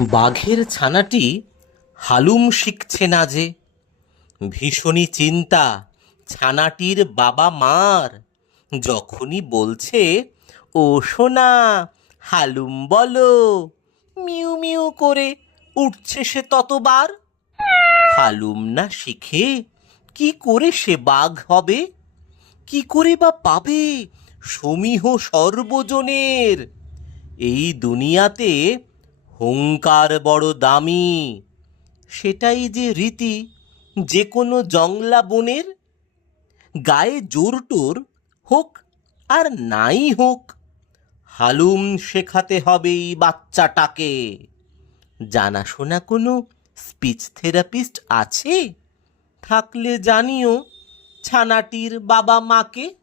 বাঘের ছানাটি হালুম শিখছে না যে, ভীষণই চিন্তা ছানাটির বাবা মার। যখনই বলছে, ও সোনা হালুম বলো, মিউ মিউ করে উঠছে সে ততবার। হালুম না শিখে কি করে সে বাঘ হবে? কি করে বা পাবে সমীহ সর্বজনের? এই দুনিয়াতে হুঙ্কার বড় দামি, সেটাই যে রীতি যে কোনো জংলা বনের। গায়ে জোর টোর হোক আর নাই হোক, হালুম শেখাতে হবে এই বাচ্চাটাকে। জানাশোনা কোনো স্পিচ থেরাপিস্ট আছে? থাকলে জানিও ছানাটির বাবা মাকে।